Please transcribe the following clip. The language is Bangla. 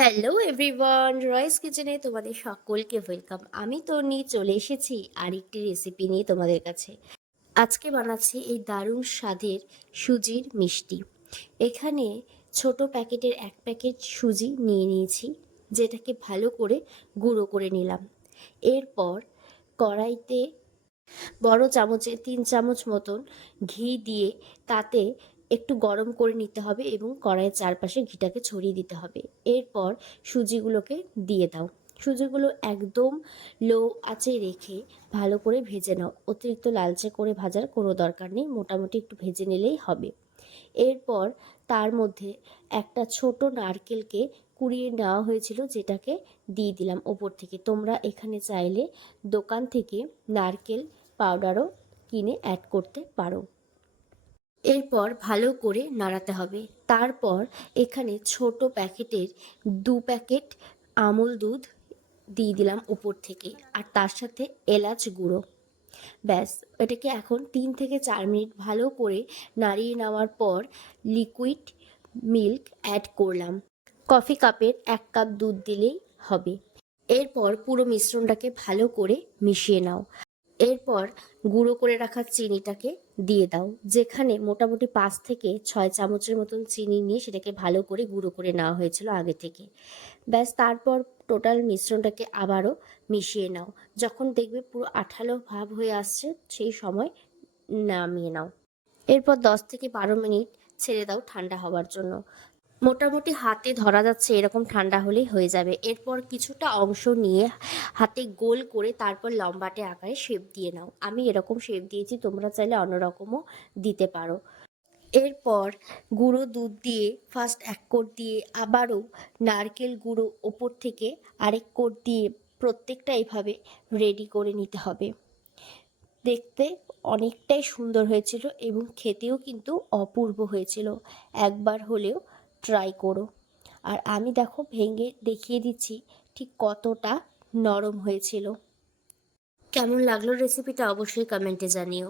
হ্যালো এভরিওয়ান, রয়েস কিচেনে তোমাদের সকলকে ওয়েলকাম। আমি তন্নি চলে এসেছি আরেকটি রেসিপি নিয়ে তোমাদের কাছে। আজকে বানাচ্ছি এই দারুণ স্বাদের সুজির মিষ্টি। এখানে ছোট প্যাকেটের 1 প্যাকেট সুজি নিয়ে নিয়েছি, যেটাকে ভালো করে গুঁড়ো করে নিলাম। এরপর কড়াইতে বড় চামচে 3 চামচ মতন ঘি দিয়ে তাতে একটু গরম করে নিতে হবে এবং কড়াইয়ের চারপাশে ঘিটাকে ছড়িয়ে দিতে হবে। এরপর সুজিগুলোকে দিয়ে দাও। সুজিগুলো একদম লো আঁচে রেখে ভালো করে ভেজে নাও। অতিরিক্ত লালচে করে ভাজার কোনো দরকার নেই, মোটামুটি একটু ভেজে নিলেই হবে। এরপর তার মধ্যে একটা ছোট নারকেলকে কুড়িয়ে নেওয়া হয়েছিল, যেটাকে দিয়ে দিলাম ওপর থেকে। তোমরা এখানে চাইলে দোকান থেকে নারকেল পাউডারও কিনে অ্যাড করতে পারো। এরপর ভালো করে নাড়াতে হবে। তারপর এখানে ছোট প্যাকেটের 2 প্যাকেট আমুল দুধ দিয়ে দিলাম উপর থেকে, আর তার সাথে এলাচ গুঁড়ো। ব্যাস, এটাকে এখন 3 থেকে 4 মিনিট ভালো করে নাড়িয়ে নেওয়ার পর লিকুইড মিল্ক অ্যাড করলাম। কফি কাপের 1 কাপ দুধ দিলেই হবে। এরপর পুরো মিশ্রণটাকে ভালো করে মিশিয়ে নাও। এরপর গুঁড়ো করে রাখা চিনিটাকে দিয়ে দাও, যেখানে মোটামুটি 5 থেকে 6 চামচের মতন চিনি নিয়ে সেটাকে ভালো করে গুঁড়ো করে নেওয়া হয়েছিল আগে থেকে। ব্যাস, তারপর টোটাল মিশ্রণটাকে আবারও মিশিয়ে নাও। যখন দেখবে পুরো আঠালো ভাব হয়ে আসছে, সেই সময় নামিয়ে নাও। এরপর 10 থেকে 12 মিনিট ছেড়ে দাও ঠান্ডা হওয়ার জন্য। মোটামুটি হাতে ধরা যাচ্ছে এরকম ঠান্ডা হলেই হয়ে যাবে। এরপর কিছুটা অংশ নিয়ে হাতে গোল করে তারপর লম্বাটে আকারে শেপ দিয়ে নাও। আমি এরকম শেপ দিয়েছি, তোমরা চাইলে অন্যরকমও দিতে পারো। এরপর গুঁড়ো দুধ দিয়ে ফার্স্ট 1 কোট দিয়ে আবারও নারকেল গুঁড়ো ওপর থেকে আরেক কোট দিয়ে প্রত্যেকটা এভাবে রেডি করে নিতে হবে। দেখতে অনেকটাই সুন্দর হয়েছিল এবং খেতেও কিন্তু অপূর্ব হয়েছিল। একবার হলেও ট্রাই করো। আর আমি দেখো ভেঙে দেখিয়ে দিচ্ছি ঠিক কতটা নরম হয়েছিল। কেমন লাগলো রেসিপিটা অবশ্যই কমেন্টে জানিও।